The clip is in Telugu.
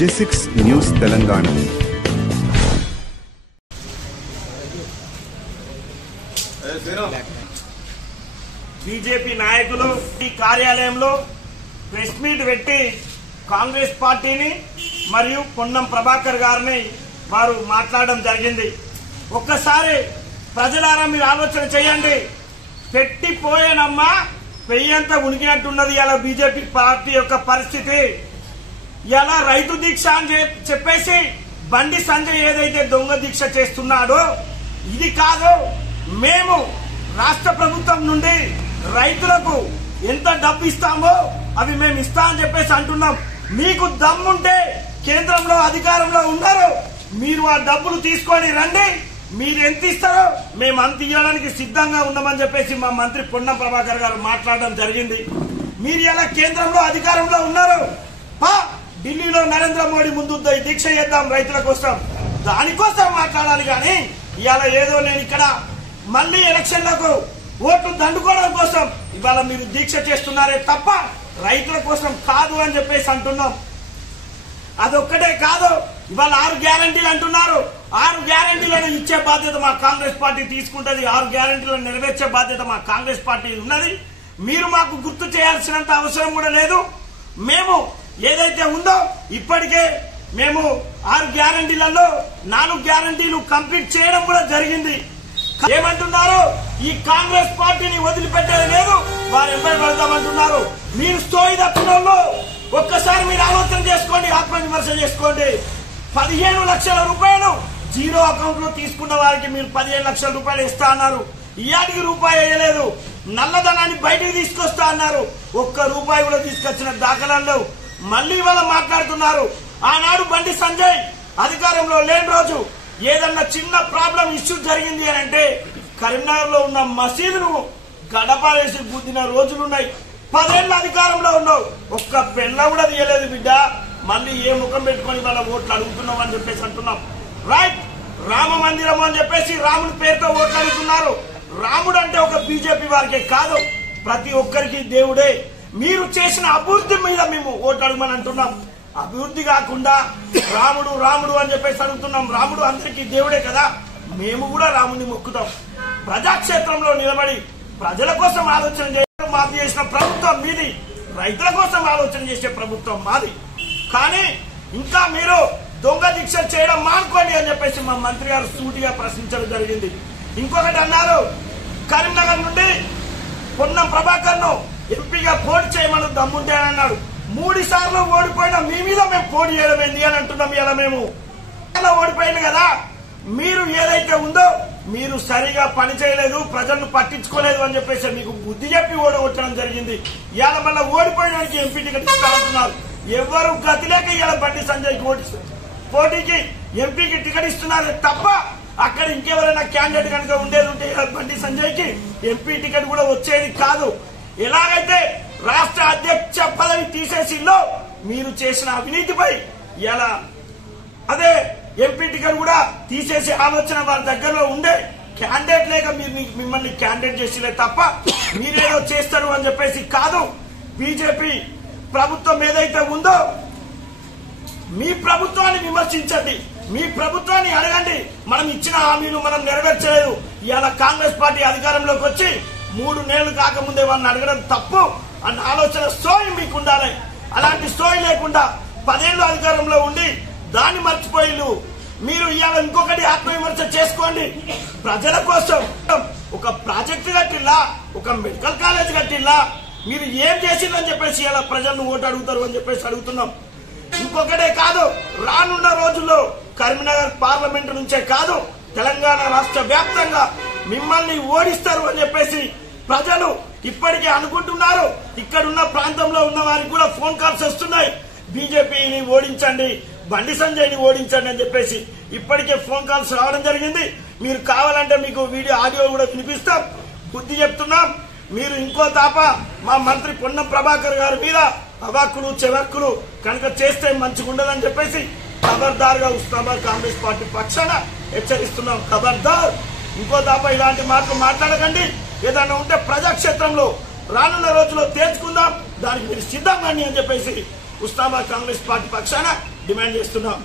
G6 News Telangana. బీజేపీ నాయకులు ఈ కార్యాలయంలో ప్రెస్ మీట్ పెట్టి కాంగ్రెస్ పార్టీని మరియు పొన్నం ప్రభాకర్ గారిని వారు మాట్లాడడం జరిగింది. ఒక్కసారి ప్రజలారా మీరు ఆలోచన చేయండి. పెట్టిపోయేనమ్మా పెయ్యంతా ఉనికినట్టున్నది ఇలా బీజేపీ పార్టీ యొక్క పరిస్థితి. ఇలా రైతు దీక్ష అని చెప్పేసి బండి సంజయ్ ఏదైతే దొంగ దీక్ష చేస్తున్నాడో ఇది కాదు. మేము రాష్ట్ర ప్రభుత్వం నుండి రైతులకు ఎంత డబ్బు ఇస్తామో అవి మేము ఇస్తామని చెప్పేసి అంటున్నాం. మీకు దమ్ముంటే కేంద్రంలో అధికారంలో ఉన్నారు, మీరు ఆ డబ్బులు తీసుకొని రండి. మీరు ఎంత ఇస్తారో మేము అంత ఇవ్వడానికి సిద్ధంగా ఉన్నామని చెప్పేసి మా మంత్రి పొన్నం ప్రభాకర్ గారు మాట్లాడడం జరిగింది. మీరు ఇలా కేంద్రంలో అధికారంలో ఉన్నారు, ఢిల్లీలో నరేంద్ర మోడీ ముందు దీక్ష చేద్దాం రైతుల కోసం, దానికోసం మాట్లాడాలి. కానీ ఇవాళ ఏదో నేను ఇక్కడ మళ్లీ ఎలక్షన్లకు ఓట్లు దండుకోవడం కోసం ఇవాళ మీరు దీక్ష చేస్తున్నారే తప్ప రైతుల కోసం కాదు అని చెప్పేసి అంటున్నాం. అదొక్కటే కాదు, ఇవాళ 6 గ్యారంటీలు అంటున్నారు. 6 గ్యారంటీలను ఇచ్చే బాధ్యత మా కాంగ్రెస్ పార్టీ తీసుకుంటది. 6 గ్యారంటీలను నెరవేర్చే బాధ్యత మా కాంగ్రెస్ పార్టీ ఉన్నది. మీరు మాకు గుర్తు చేయాల్సినంత అవసరం కూడా లేదు. మేము ఏదైతే ఉందో ఇప్పటికే మేము 6 గ్యారంటీలలో 4 గ్యారంటీలు కంప్లీట్ చేయడం కూడా జరిగింది. ఏమంటున్నారు? ఈ కాంగ్రెస్ పార్టీని వదిలిపెట్టేది లేదు, వారు ఎంపై పడతామంటున్నారు. మీరు స్థోయి తప్పినోళ్ళు ఒక్కసారి మీరు ఆలోచన చేసుకోండి, ఆత్మవిమర్శ చేసుకోండి. 15 లక్షల రూపాయలు జీరో అకౌంట్ లో తీసుకున్న వారికి మీరు 15 లక్షల రూపాయలు ఇస్తా అన్నారు. ఇయాటికి రూపాయి వేయలేదు. నల్లధనాన్ని బయటికి తీసుకొస్తా అన్నారు. ఒక్క రూపాయి కూడా తీసుకొచ్చిన దాఖలాలు మళ్లీ ఇవాళ మాట్లాడుతున్నారు. ఆనాడు బండి సంజయ్ అధికారంలో లేని రోజు ఏదన్నా చిన్న ప్రాబ్లం ఇష్యూ జరిగింది అని అంటే కరీంనగర్ లో ఉన్న మసీదును గడపాలేసి గుద్దిన రోజులున్నాయి. 10 ఏళ్ల అధికారంలో ఉన్నావు, ఒక్క పెళ్ళ కూడా తీయలేదు బిడ్డ. మళ్ళీ ఏ ముఖం పెట్టుకుని వాళ్ళ ఓట్లు అడుగుతున్నాం అని చెప్పేసి అంటున్నాం. రైట్, రామ మందిరం అని చెప్పేసి రాముడి పేరుతో ఓట్లు అడుగుతున్నారు. రాముడు అంటే ఒక బీజేపీ వారికే కాదు, ప్రతి ఒక్కరికి దేవుడే. మీరు చేసిన అభివృద్ధి మీద మేము ఓట్లు అడగమని అంటున్నాం. అభివృద్ధి కాకుండా రాముడు రాముడు అని చెప్పేసి అడుగుతున్నాం. రాముడు అందరికీ దేవుడే కదా, మేము కూడా రాముడిని మొక్కుతాం. ప్రజాక్షేత్రంలో నిలబడి ప్రజల కోసం ఆలోచన చేయడం మాకు చేసిన ప్రభుత్వం మీది, రైతుల కోసం ఆలోచన చేసే ప్రభుత్వం మాది. కానీ ఇంకా మీరు దొంగ దీక్ష చేయడం మానుకోండి అని చెప్పేసి మా మంత్రి గారు సూటిగా ప్రశ్నించడం జరిగింది. ఇంకొకటి అన్నారు, కరీంనగర్ నుండి పొన్నం ప్రభాకర్ ను ఎంపీగా పోటీ చేయమని దమ్ముంటే అని అన్నాడు. 3 సార్లు ఓడిపోయినా మీ మీద మేము పోటీ చేయడం ఏంది అని అంటున్నాం. ఇలా మేము ఓడిపోయింది కదా, మీరు ఏదైతే ఉందో మీరు సరిగా పని చేయలేదు, ప్రజలను పట్టించుకోలేదు అని చెప్పేసి మీకు బుద్ధి చెప్పి ఓడగొట్టడం జరిగింది. ఇవాళ మళ్ళీ ఓడిపోయడానికి ఎంపీ టికెట్ ఇస్తారంటున్నారు. ఎవరు గతి లేక ఇవాళ బండి సంజయ్ పోటీకి ఎంపీకి టికెట్ ఇస్తున్నారే తప్ప అక్కడ ఇంకెవరైనా క్యాండిడేట్ కనుక ఉండేది ఉంటే బండి సంజయ్ కి ఎంపీ టికెట్ కూడా వచ్చేది కాదు. ఎలాగైతే రాష్ట్ర అధ్యక్ష పదవి తీసేసిందో మీరు చేసిన అవినీతిపై ఇలా అదే ఎంపీ టికెట్ కూడా తీసేసే ఆలోచన వారి దగ్గరలో ఉండే. క్యాండిడేట్ లేక మిమ్మల్ని క్యాండిడేట్ చేసిలే తప్ప మీరేదో చేస్తారు అని చెప్పేసి కాదు. బీజేపీ ప్రభుత్వం ఏదైతే ఉందో మీ ప్రభుత్వాన్ని విమర్శించండి, మీ ప్రభుత్వాన్ని అడగండి. మనం ఇచ్చిన హామీలు మనం నెరవేర్చలేదు. ఇవాళ కాంగ్రెస్ పార్టీ అధికారంలోకి వచ్చి 3 నెలలు కాకముందే వాళ్ళని అడగడం తప్పు అన్న ఆలోచన సోయి మీకు ఉండాలి. అలాంటి సోయి లేకుండా 10 ఏళ్ళు అధికారంలో ఉండి దాన్ని మర్చిపోయి మీరు ఇవాళ ఇంకొకటి ఆత్మవిమర్శ చేసుకోండి. ప్రజల కోసం ఒక ప్రాజెక్టు కట్టిల్లా, ఒక మెడికల్ కాలేజ్ కట్టిల్లా, మీరు ఏం చేసిందని చెప్పేసి ఇలా ప్రజలను ఓటు అడుగుతారు అని చెప్పేసి అడుగుతున్నాం. ఇంకొకటే కాదు, రానున్న రోజుల్లో కరీంనగర్ పార్లమెంటు నుంచే కాదు తెలంగాణ రాష్ట్ర వ్యాప్తంగా మిమ్మల్ని ఓడిస్తారు అని చెప్పేసి ప్రజలు ఇప్పటికే అనుకుంటున్నారు. ఇక్కడున్న ప్రాంతంలో ఉన్న వారికి కూడా ఫోన్ కాల్స్ వస్తున్నాయి. బీజేపీని ఓడించండి, బండి సంజయ్ ని ఓడించండి అని చెప్పేసి ఇప్పటికే ఫోన్ కాల్స్ రావడం జరిగింది. మీరు కావాలంటే మీకు ఆడియో కూడా వినిపిస్తాం. బుద్ధి చెప్తున్నాం. మీరు ఇంకో తాప మా మంత్రి పొన్నం ప్రభాకర్ గారి మీద అవాక్కులు చెవక్కులు కనుక చేస్తే మంచిగా ఉండదని చెప్పేసి ఖబర్దార్గా ఉస్మానాబాద్ కాంగ్రెస్ పార్టీ పక్షాన హెచ్చరిస్తున్నాం. ఖబర్దార్, ఇంకో తాప ఇలాంటి మాటలు మాట్లాడకండి. ఏదైనా ఉంటే ప్రజాక్షేత్రంలో రానున్న రోజుల్లో తేల్చుకుందాం, దానికి మీరు సిద్ధంగా అని చెప్పేసి ఉస్మానాబాద్ కాంగ్రెస్ పార్టీ పక్షాన డిమాండ్ చేస్తున్నాం.